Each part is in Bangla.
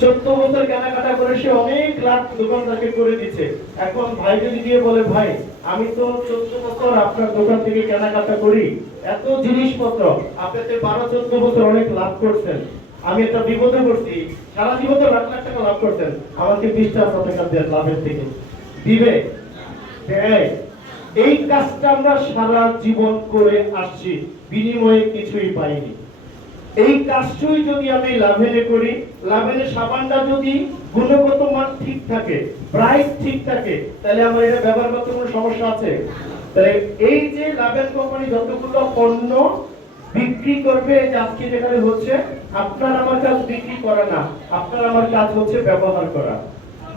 চোদ্দ বছর কেনাকাটা করে সে অনেক দোকানদারকে করে দিচ্ছে। এখন ভাই যদি গিয়ে বলে, ভাই, আমি তো চোদ্দ বছর আপনার দোকান থেকে কেনাকাটা করি। এত জিনিসপত্র বারো, চোদ্দ বছর অনেক লাভ করছেন। আমি একটা বিপদে সারা লাখ লাখ টাকা লাভ করছেন। আমাকে টাকা দেন লাভের থেকে। দিবে? এই কাজটা আমরা সারা জীবন করে আসছি। বিনিময়ে কিছুই পাইনি। এই কাজটাই যদি আমি লাভেনে করি লাভেনে সাবানটা যদি গুণগত মান ঠিক থাকে প্রাইস ঠিক থাকে, তাহলে আমার এটা ব্যবহার করতে কোনো সমস্যা আছে? তাহলে এই যে লাভেন কোম্পানি যতগুলো পণ্য বিক্রি করবে আজকে যেখানে হচ্ছে, আপনার আমার কাজ বিক্রি করা না, আপনার আমার কাজ হচ্ছে ব্যবহার করা।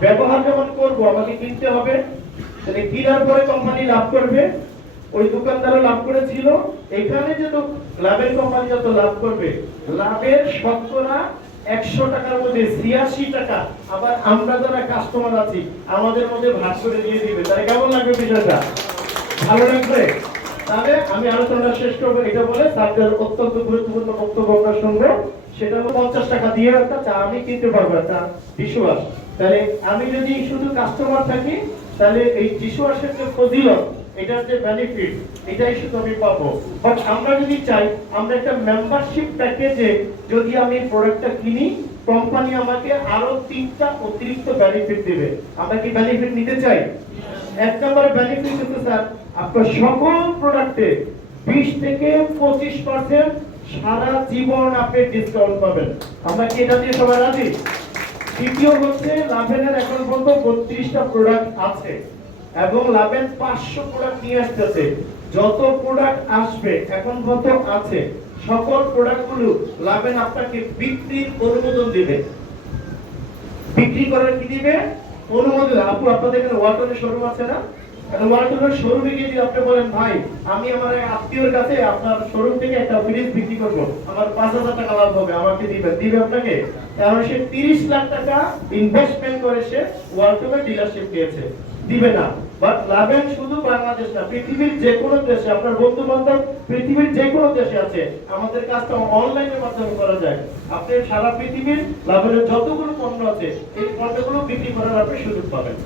ব্যবহার যখন করব, আমাকে কিনতে হবে, তাহলে কেনার পরে কোম্পানি লাভ করবে ওই দোকানদারও লাভ করেছিল। এখানে যত লাভের কোম্পানি যত লাভ করবে, লাভের শতকরা একশো টাকার মধ্যে, ছিয়াশি টাকা। আবার আমরা যারা কাস্টমার আছি, আমাদের মধ্যে ভাগ করে দিয়ে দিবে। কেমন লাগবে বিষয়টা? ভালো লাগবে? তাহলে আমি আলোচনা শেষ করব। এটা বলে তাদের অত্যন্ত গুরুত্বপূর্ণ বক্তব্য আমরা শুনব। সেটা হলো পঞ্চাশ টাকা দিয়ে একটা চা আমি কিনতে পারব, একটা ডিশওয়াশ তাহলে আমি যদি শুধু কাস্টমার থাকি, তাহলে এই ডিশওয়াশের যে ফজিলত এটার যে বেনিফিট এটাই শুধু আমি পাবো। বাট আমরা যদি চাই, আমরা একটা মেম্বারশিপ প্যাকেজে যদি আমি প্রোডাক্টটা কিনি কোম্পানি আমাকে আরও তিনটা অতিরিক্ত বেনিফিট দেবে। আমরা কি বেনিফিট নিতে চাই? এক নম্বর বেনিফিট হচ্ছে, স্যার, আপনার সকল প্রোডাক্টে বিশ থেকে পঁচিশ পার্সেন্ট সারা জীবন আপনি ডিসকাউন্ট পাবেন। আমরা কি এটা দিয়ে সবাই রাজি? দ্বিতীয় হচ্ছে, লাভেনের এখন পর্যন্ত বত্রিশটা প্রোডাক্ট আছে। এবং লাভেন পাঁচশো প্রোডাক্ট নিয়ে আসতেছে। যত প্রোডাক্ট আসবে, এখন পর্যন্ত আছে, সকল প্রোডাক্টগুলো লাভেন আপনাকে বিক্রির অনুমোদন দিবে। বিক্রি করার কি দিবে? অনুমোদন আপু, আপনাদের এখানে শোরুম আছে না? এখন শোরুমে গিয়ে যদি আপনি বলেন, ভাই, আমি আমার আত্মীয়র কাছে আপনার শোরুম থেকে একটা ফ্রিজ বিক্রি করব। আমার পাঁচ হাজার টাকা লাভ হবে, আমাকে দিবেন দিবে আপনাকে? কারণ সে তিরিশ লাখ টাকা ইনভেস্টমেন্ট করে সে ওয়ালটনের ডিলারশিপ নিয়েছে দিবে না। বাট লাভেন শুধু বাংলাদেশ না, পৃথিবীর যে কোনো দেশে, আপনার বন্ধু বান্ধব পৃথিবীর যে কোনো দেশে আছে, আমাদের কাজটা অনলাইনের মাধ্যমে করা যায়। আপনি সারা পৃথিবীর লাভের যতগুলো পণ্য আছে, এই পণ্যগুলো বিক্রি করার আপনি সুযোগ পাবেন।